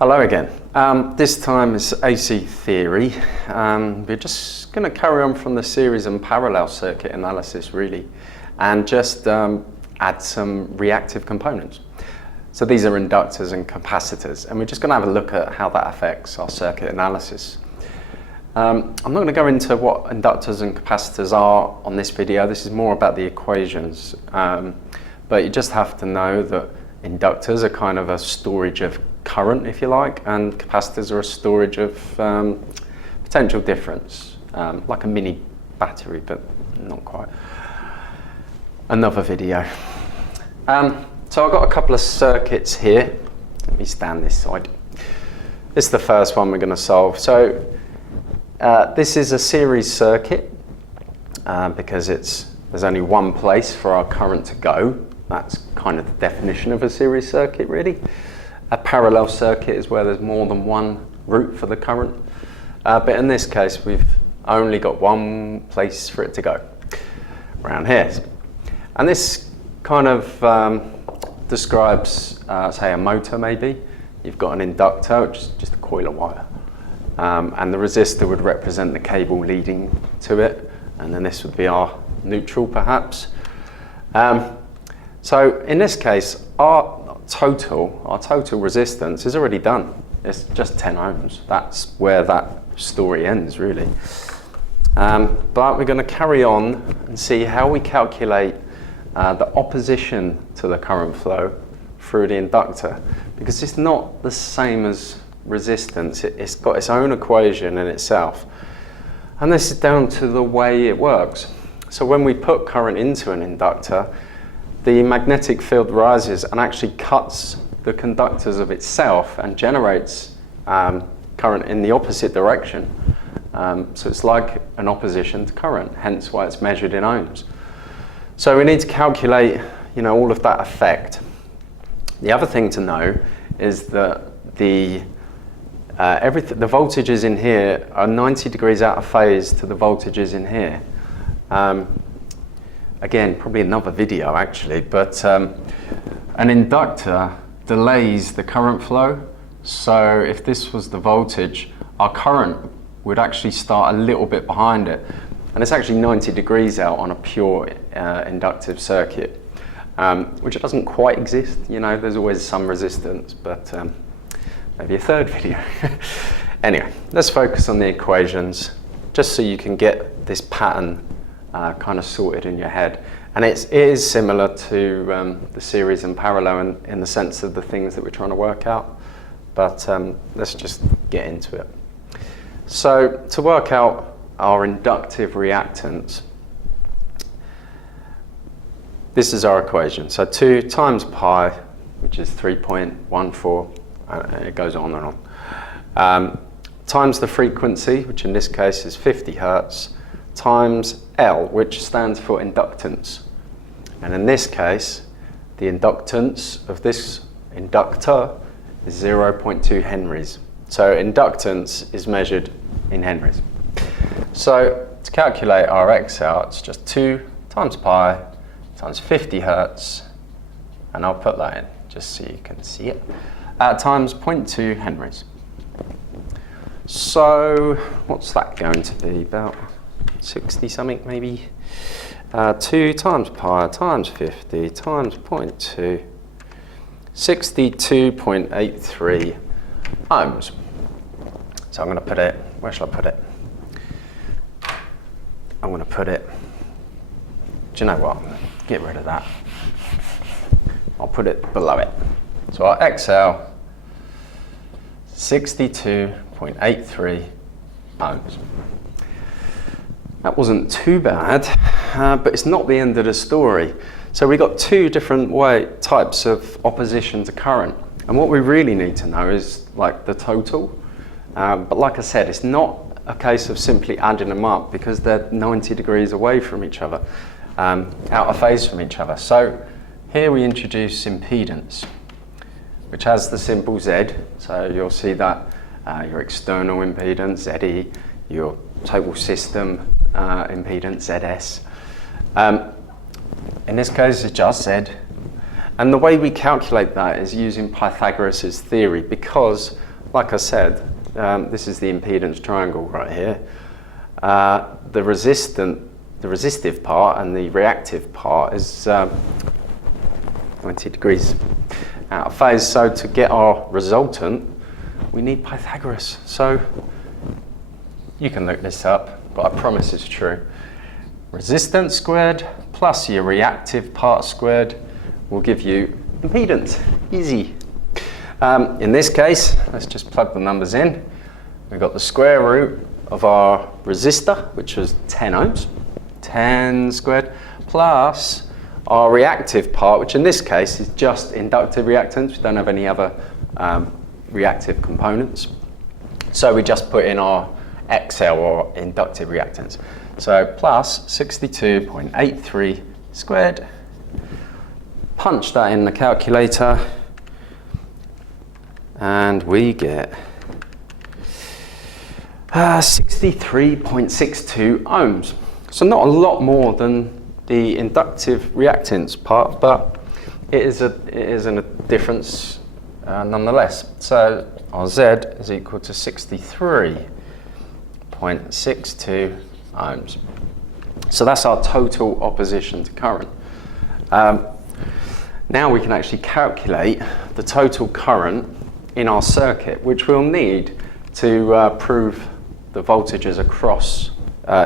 Hello again. This time is AC theory. We're just going to carry on from the series and parallel circuit analysis really, and just add some reactive components. So these are inductors and capacitors, and we're just going to have a look at how that affects our circuit analysis. I'm not going to go into what inductors and capacitors are on this video. This is more about the equations, but you just have to know that inductors are kind of a storage of current, if you like, and capacitors are a storage of potential difference, like a mini battery, but not quite. Another video. So I've got a couple of circuits here. Let me stand this side. This is the first one we're going to solve. So this is a series circuit because there's only one place for our current to go. That's kind of the definition of a series circuit, really. A parallel circuit is where there's more than one route for the current. But in this case, we've only got one place for it to go, around here. And this kind of describes, say, a motor maybe. You've got an inductor, which is just a coil of wire. And the resistor would represent the cable leading to it. And then this would be our neutral, perhaps. So in this case, our total resistance is already done. It's just 10 ohms. That's where that story ends, really. But we're going to carry on and see how we calculate the opposition to the current flow through the inductor, because it's not the same as resistance. It's got its own equation in itself. And this is down to the way it works. So when we put current into an inductor, the magnetic field rises and actually cuts the conductors of itself and generates current in the opposite direction. So it's like an opposition to current, hence why it's measured in ohms. So we need to calculate, all of that effect. The other thing to know is that the voltages in here are 90 degrees out of phase to the voltages in here. Again, probably another video actually, but an inductor delays the current flow. So if this was the voltage, our current would actually start a little bit behind it. And it's actually 90 degrees out on a pure inductive circuit, which doesn't quite exist. There's always some resistance, but maybe a third video. Anyway, let's focus on the equations, just so you can get this pattern kind of sorted in your head. And it is similar to the series and parallel in the sense of the things that we're trying to work out. But let's just get into it. So to work out our inductive reactance, this is our equation. So 2 times pi, which is 3.14, and it goes on and on, times the frequency, which in this case is 50 hertz, times L, which stands for inductance. And in this case, the inductance of this inductor is 0.2 henries. So inductance is measured in henries. So to calculate our X out, it's just 2 times pi times 50 hertz, and I'll put that in just so you can see it, times 0.2 henries. So what's that going to be? About 60 something maybe. 2 times pi times 50 times 0.2, 62.83 ohms. So I'm going to put it, where shall I put it? I'm going to put it, do you know what? Get rid of that. I'll put it below it. So our XL, 62.83 ohms. That wasn't too bad, but it's not the end of the story. So we got 2 different types of opposition to current. And what we really need to know is like the total. But like I said, it's not a case of simply adding them up because they're 90 degrees away from each other, out of phase from each other. So here we introduce impedance, which has the symbol Z. So you'll see that your external impedance, ZE, your total system impedance, ZS. In this case, it's just Z. And the way we calculate that is using Pythagoras' theory, because like I said, this is the impedance triangle right here. The resistive part and the reactive part is 90 degrees out of phase. So to get our resultant, we need Pythagoras. So you can look this up, but I promise it's true. Resistance squared plus your reactive part squared will give you impedance. Easy. In this case, let's just plug the numbers in. We've got the square root of our resistor, which was 10 ohms, 10 squared, plus our reactive part, which in this case is just inductive reactance. We don't have any other reactive components. So we just put in our E.A.L or inductive reactance. So plus 62.83 squared. Punch that in the calculator and we get 63.62 ohms. So not a lot more than the inductive reactance part, but it is a difference nonetheless. So our Z is equal to 63.62 ohms. So that's our total opposition to current. Now we can actually calculate the total current in our circuit, which we'll need to prove the voltages across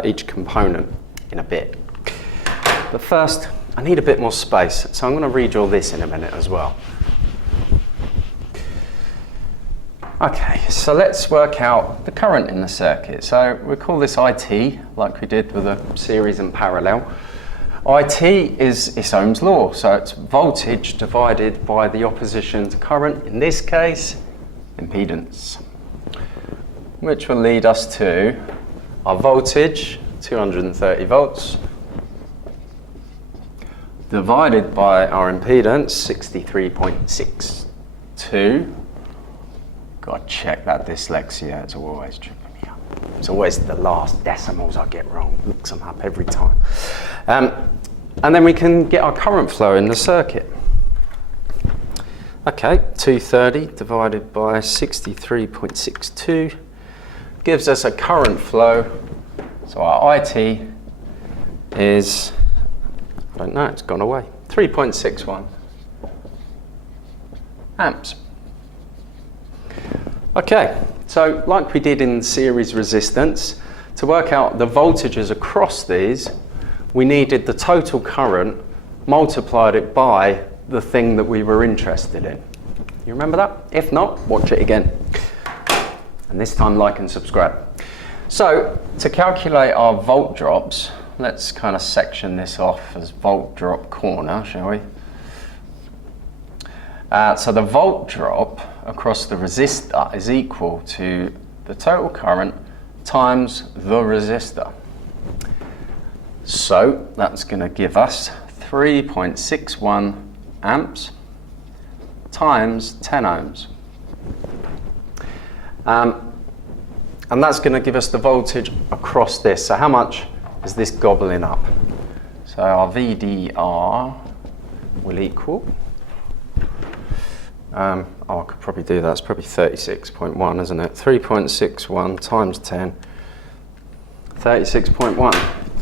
each component in a bit. But first, I need a bit more space, so I'm going to redraw this in a minute as well. Okay, so let's work out the current in the circuit. So we'll call this IT, like we did with a series and parallel. IT is Ohm's law, so it's voltage divided by the opposition to current, in this case, impedance, which will lead us to our voltage, 230 volts, divided by our impedance, 63.62. Got to check that dyslexia, it's always tripping me up. It's always the last decimals I get wrong, mix them up every time. And then we can get our current flow in the circuit. Okay, 230 divided by 63.62 gives us a current flow. So our IT is, I don't know, it's gone away, 3.61 amps. Okay, so like we did in series resistance, to work out the voltages across these, we needed the total current, multiplied it by the thing that we were interested in. You remember that? If not, watch it again. And this time, like and subscribe. So, to calculate our volt drops, let's kind of section this off as volt drop corner, shall we? So the volt drop across the resistor is equal to the total current times the resistor. So that's going to give us 3.61 amps times 10 ohms. And that's going to give us the voltage across this. So how much is this gobbling up? So our VDR will equal, I could probably do that, it's probably 36.1, isn't it? 3.61 times 10, 36.1,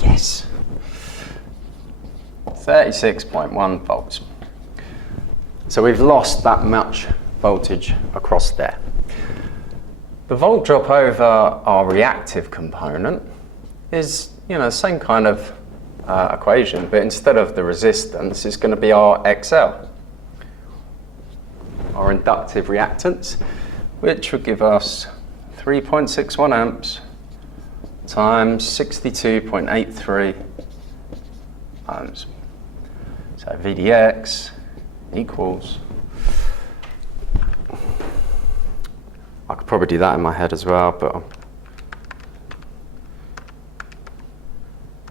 yes. 36.1 volts. So we've lost that much voltage across there. The volt drop over our reactive component is, the same kind of equation, but instead of the resistance, it's going to be our E.A.L, our inductive reactance, which would give us 3.61 amps times 62.83 ohms. So VDX equals, I could probably do that in my head as well, but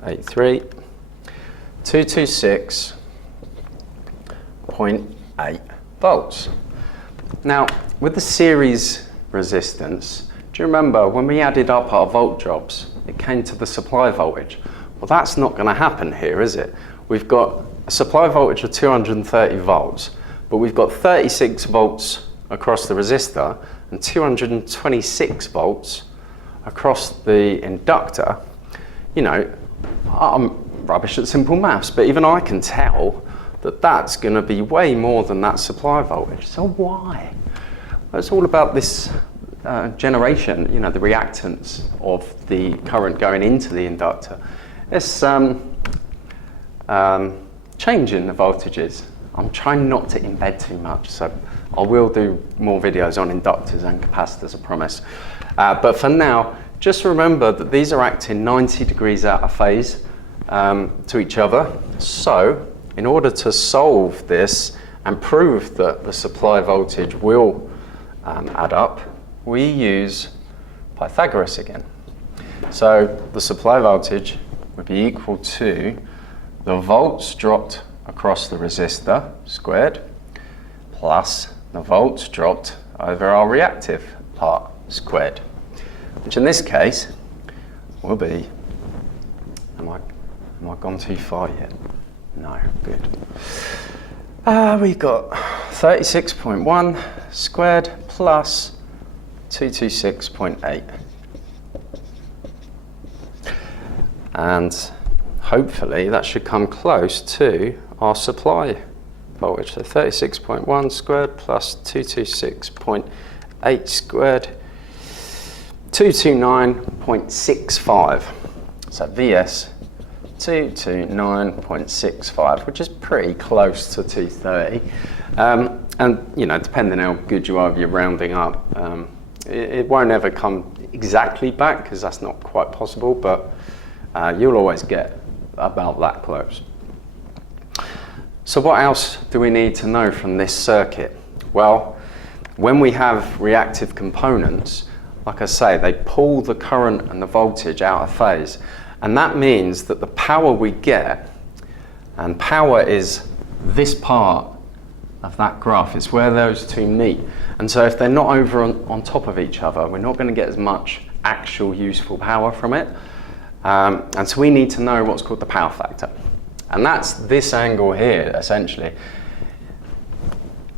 226.8 volts. Now, with the series resistance, do you remember when we added up our volt drops, it came to the supply voltage? Well, that's not going to happen here, is it? We've got a supply voltage of 230 volts, but we've got 36 volts across the resistor and 226 volts across the inductor, you know, I'm rubbish at simple maths, but even I can tell that that's going to be way more than that supply voltage. So why? Well, it's all about this generation, you know, the reactance of the current going into the inductor. It's changing the voltages. I'm trying not to embed too much, so I will do more videos on inductors and capacitors, I promise. But for now, just remember that these are acting 90 degrees out of phase to each other. So in order to solve this and prove that the supply voltage will add up, we use Pythagoras again. So the supply voltage would be equal to the volts dropped across the resistor squared plus the volts dropped over our reactive part squared, which in this case will be, am I gone too far yet? No, good. We got 36.1 squared plus 226.8. And hopefully that should come close to our supply voltage. So 36.1 squared plus 226.8 squared, 229.65. So VS 229.65, which is pretty close to 230. And you know, depending how good you are with your rounding up, it won't ever come exactly back because that's not quite possible, but you'll always get about that close. So what else do we need to know from this circuit? Well, when we have reactive components, like I say, they pull the current and the voltage out of phase. And that means that the power we get, and power is this part of that graph, it's where those two meet. And so if they're not over on top of each other, we're not going to get as much actual useful power from it. And so we need to know what's called the power factor. And that's this angle here, essentially.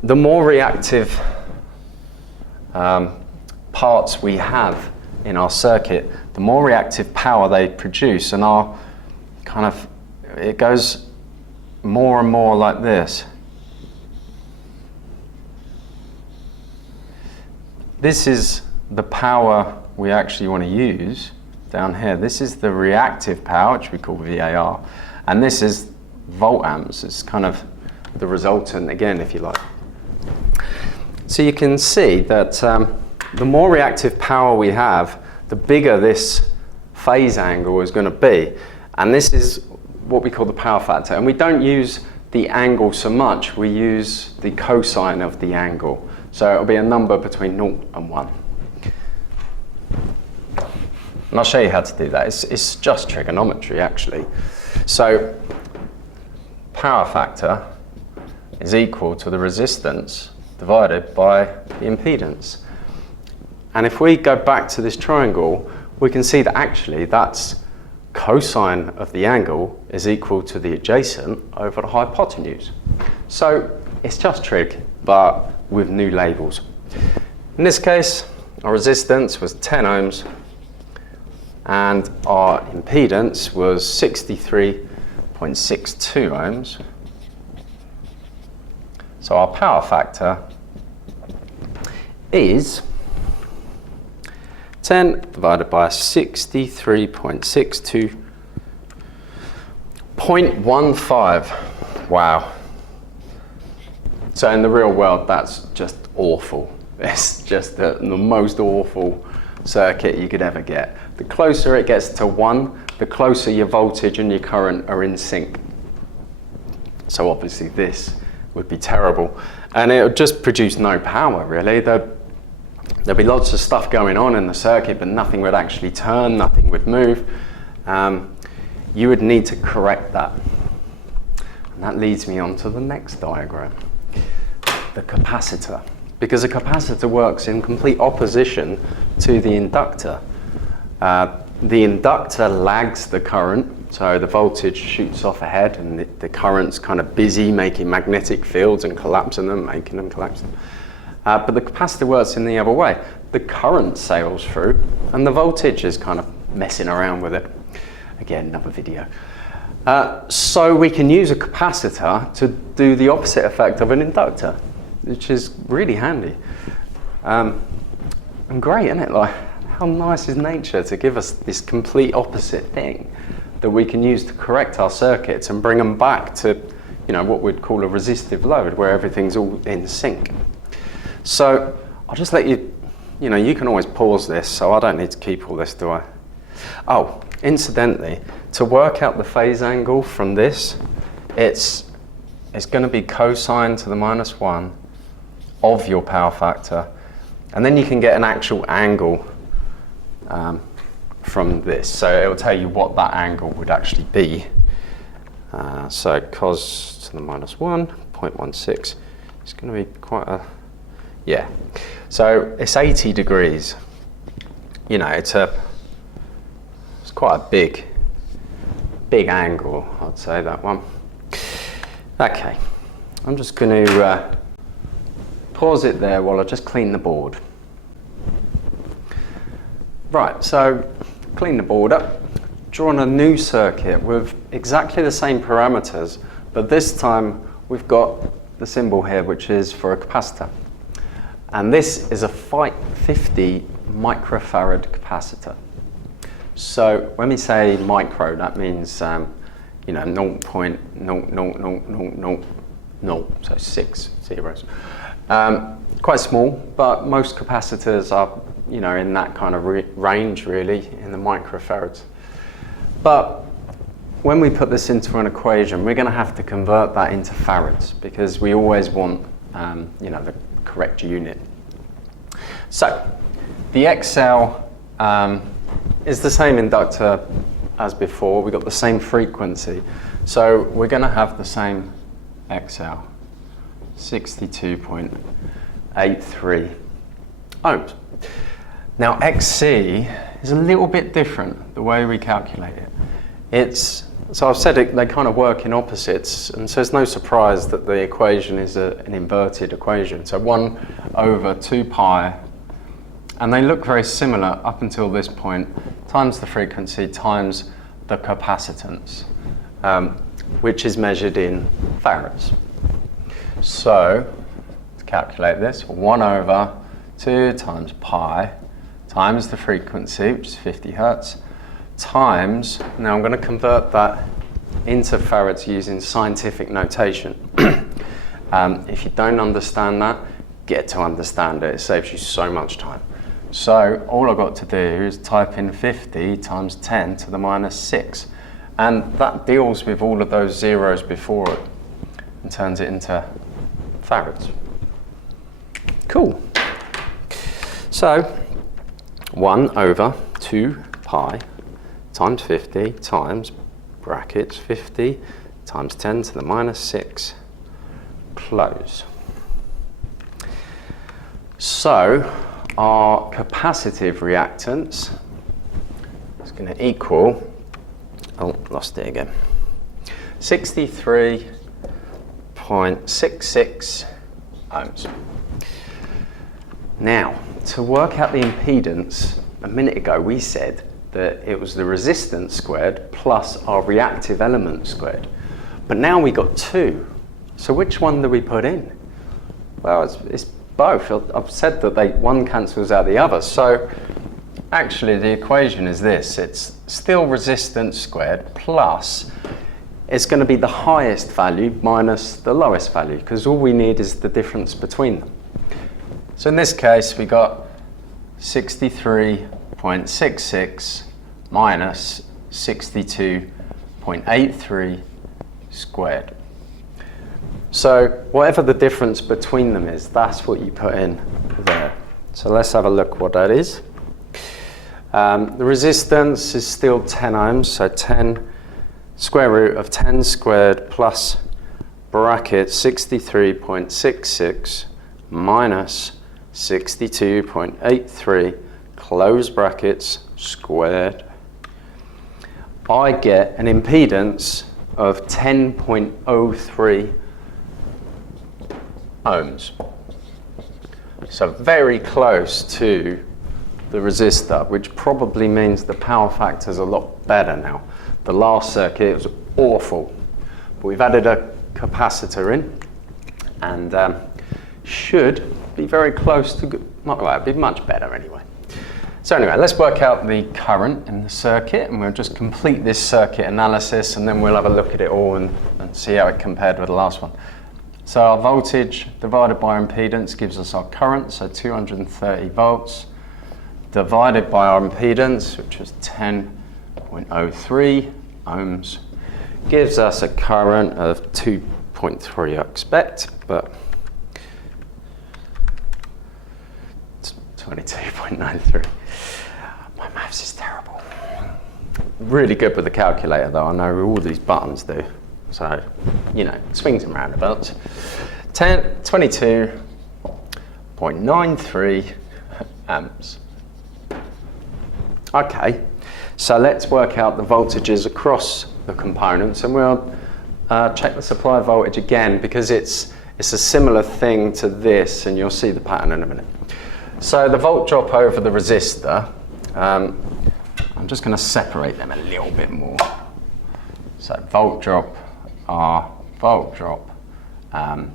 The more reactive parts we have in our circuit, the more reactive power they produce, and our kind of, it goes more and more like this. This is the power we actually want to use down here. This is the reactive power, which we call VAR, and this is volt amps. It's kind of the resultant again, if you like. So you can see that the more reactive power we have, the bigger this phase angle is going to be. And this is what we call the power factor. And we don't use the angle so much, we use the cosine of the angle. So it'll be a number between 0 and 1. And I'll show you how to do that. It's just trigonometry, actually. So power factor is equal to the resistance divided by the impedance. And if we go back to this triangle, we can see that actually that's cosine of the angle is equal to the adjacent over the hypotenuse. So it's just trig, but with new labels. In this case, our resistance was 10 ohms and our impedance was 63.62 ohms. So our power factor is 10 divided by 63.62, 0.15. Wow. So in the real world, that's just awful. It's just the most awful circuit you could ever get. The closer it gets to 1, the closer your voltage and your current are in sync. So obviously this would be terrible. And it would just produce no power, really. There'd be lots of stuff going on in the circuit, but nothing would actually turn, nothing would move. You would need to correct that. And that leads me on to the next diagram, the capacitor. Because a capacitor works in complete opposition to the inductor. The inductor lags the current, so the voltage shoots off ahead and the current's kind of busy making magnetic fields and collapsing them, making them collapse. but the capacitor works in the other way. The current sails through and the voltage is kind of messing around with it. Again, another video. So we can use a capacitor to do the opposite effect of an inductor, which is really handy. And great, isn't it? Like, how nice is nature to give us this complete opposite thing that we can use to correct our circuits and bring them back to, you know, what we'd call a resistive load, where everything's all in sync. So I'll just let you, you know, you can always pause this, so I don't need to keep all this, do I? Oh, incidentally, to work out the phase angle from this, it's going to be cosine to the -1 of your power factor, and then you can get an actual angle from this. So it will tell you what that angle would actually be. So cos to the -1, 0.16, it's going to be quite a, yeah. So it's 80 degrees. You know, it's quite a big angle, I'd say, that one. Okay, I'm just going to pause it there while I just clean the board. Right, so clean the board up, drawn a new circuit with exactly the same parameters, but this time we've got the symbol here, which is for a capacitor. And this is a 50 microfarad capacitor. So when we say micro, that means, you know, 0.00000, so 6 zeros. Quite small, but most capacitors are, you know, in that kind of range, really, in the microfarads. But when we put this into an equation, we're going to have to convert that into farads, because we always want, you know, the correct unit. So the E.A.L is the same inductor as before. We've got the same frequency, so we're going to have the same E.A.L, 62.83 ohms. Now XC is a little bit different, the way we calculate it. So I've said they kind of work in opposites, and so it's no surprise that the equation is an inverted equation. So 1 over 2 pi, and they look very similar up until this point, times the frequency times the capacitance, which is measured in farads. So to calculate this, 1 over 2 times pi times the frequency, which is 50 hertz, times, now I'm going to convert that into farads using scientific notation. If you don't understand that, get to understand it. It saves you so much time. So all I've got to do is type in 50 times 10 to the -6. And that deals with all of those zeros before it and turns it into farads. Cool. So 1 over 2 pi times 50 times brackets 50 times 10 to the -6, close. So our capacitive reactance is going to equal, oh, lost it again, 63.66 ohms. Now, to work out the impedance, a minute ago we said that it was the resistance squared plus our reactive element squared. But now we got 2. So which one do we put in? Well, it's both. I've said that one cancels out the other. So actually the equation is this. It's still resistance squared plus, it's going to be the highest value minus the lowest value, because all we need is the difference between them. So in this case, we got 63.66 minus 62.83 squared. So whatever the difference between them is, that's what you put in there. So let's have a look what that is. The resistance is still 10 ohms, so 10 square root of 10 squared plus bracket 63.66 minus 62.83 close brackets squared. I get an impedance of 10.03 ohms. So very close to the resistor, which probably means the power factor is a lot better now. The last circuit was awful, but we've added a capacitor in, and should be very close to good. Well, it'd be much better anyway. So anyway, let's work out the current in the circuit, and we'll just complete this circuit analysis, and then we'll have a look at it all and see how it compared with the last one. So our voltage divided by our impedance gives us our current, so 230 volts, divided by our impedance, which is 10.03 ohms, gives us a current of 2.3, I expect, but 22.93. My maths is terrible. Really good with the calculator though, I know all these buttons do. So, you know, swings and roundabouts. 22.93 amps. Okay, so let's work out the voltages across the components, and we'll check the supply voltage again, because it's a similar thing to this, and you'll see the pattern in a minute. So the volt drop over the resistor, I'm just going to separate them a little bit more. So volt drop, R volt drop, the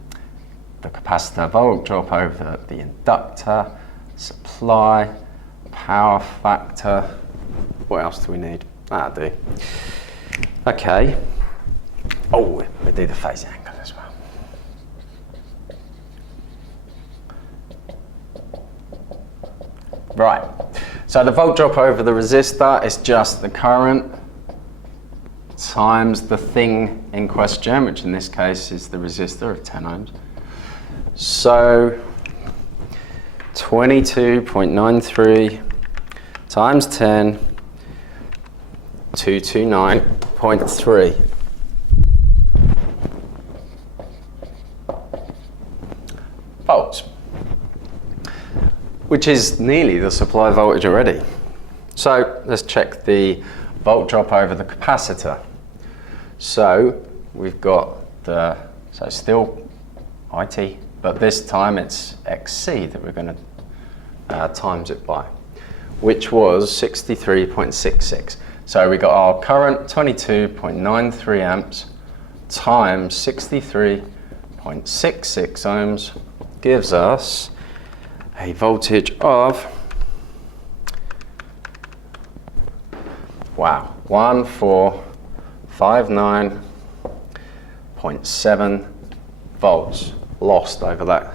capacitor volt drop over the inductor, supply, power factor. What else do we need? That'll do. Okay. Oh, we do the phase angle as well. Right. So the volt drop over the resistor is just the current times the thing in question, which in this case is the resistor of 10 ohms. So 22.93 times 10, 229.3. volts, which is nearly the supply voltage already. So let's check the volt drop over the capacitor. So we've got so still IT, but this time it's XC that we're going to times it by, which was 63.66. So we got our current 22.93 amps times 63.66 ohms gives us a voltage of, wow, 1459.7 volts lost over that.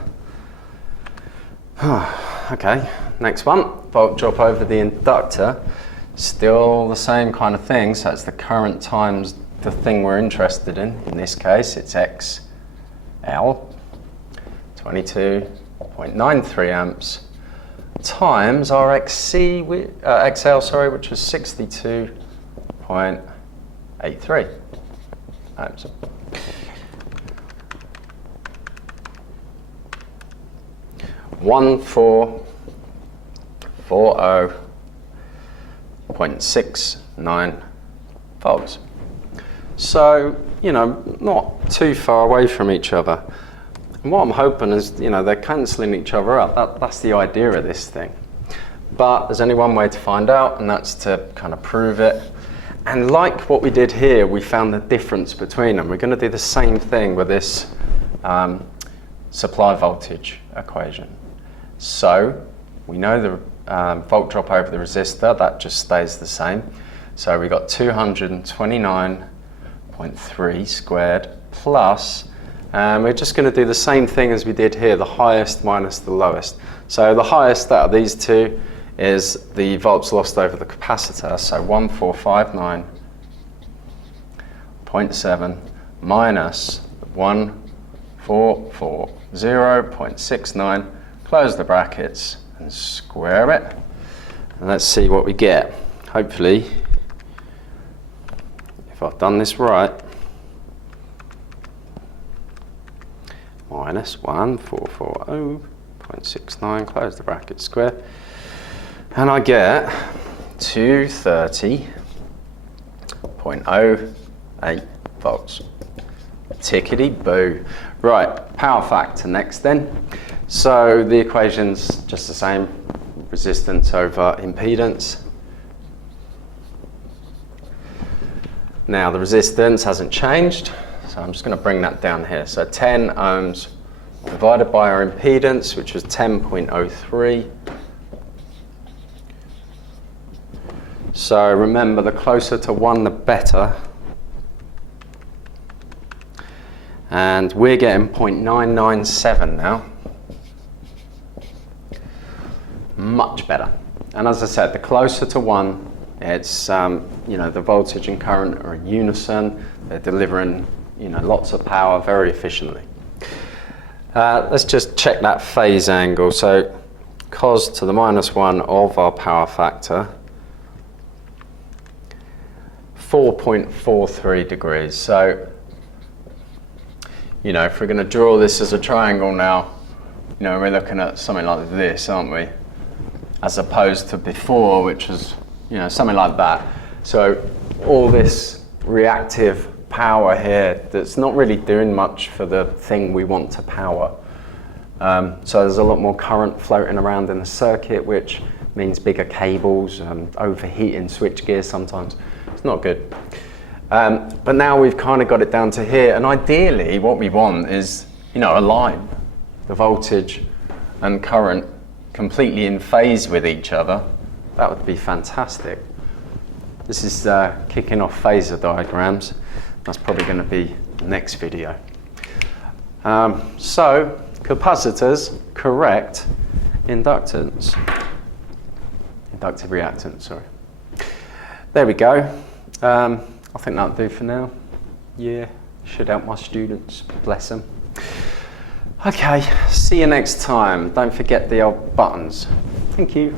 Okay, next one, volt drop over the inductor. Still the same kind of thing, so it's the current times the thing we're interested in. In this case, it's XL, 22.93 amps, times our XL, which was 62.83 amps. One 440.69 volts. So, you know, not too far away from each other. And what I'm hoping is, you know, they're cancelling each other out. That's the idea of this thing. But there's only one way to find out, and that's to kind of prove it. And like what we did here, we found the difference between them. We're going to do the same thing with this supply voltage equation. So we know the volt drop over the resistor, that just stays the same. So we got 229.3 squared plus, we're just going to do the same thing as we did here, the highest minus the lowest. So the highest out of these two is the volts lost over the capacitor, so 1459.7 minus 1440.69, close the brackets and square it, and let's see what we get. Hopefully, if I've done this right, minus 1440.69, close the bracket, square, and I get 230.08 volts. Tickety boo. Right, power factor next then. So the equation's just the same, resistance over impedance. Now the resistance hasn't changed, so I'm just going to bring that down here. So 10 ohms divided by our impedance, which was 10.03. So remember, the closer to 1, the better. And we're getting 0.997 now. Much better. And as I said, the closer to 1, it's, you know, the voltage and current are in unison. They're delivering, you know, lots of power very efficiently. Let's just check that phase angle. So cos to the -1 of our power factor, 4.43 degrees. So, you know, if we're going to draw this as a triangle now, you know, we're looking at something like this, aren't we? As opposed to before, which was, you know, something like that. So all this reactive power here that's not really doing much for the thing we want to power. So there's a lot more current floating around in the circuit, which means bigger cables, overheating switchgear sometimes. It's not good. But now we've kind of got it down to here, and ideally what we want is, you know, align the voltage and current completely in phase with each other. That would be fantastic. This is kicking off phasor diagrams. That's probably going to be the next video. So capacitors correct inductance. Inductive reactance, sorry. There we go. I think that'll do for now. Yeah, should help my students, bless them. Okay, see you next time. Don't forget the old buttons. Thank you.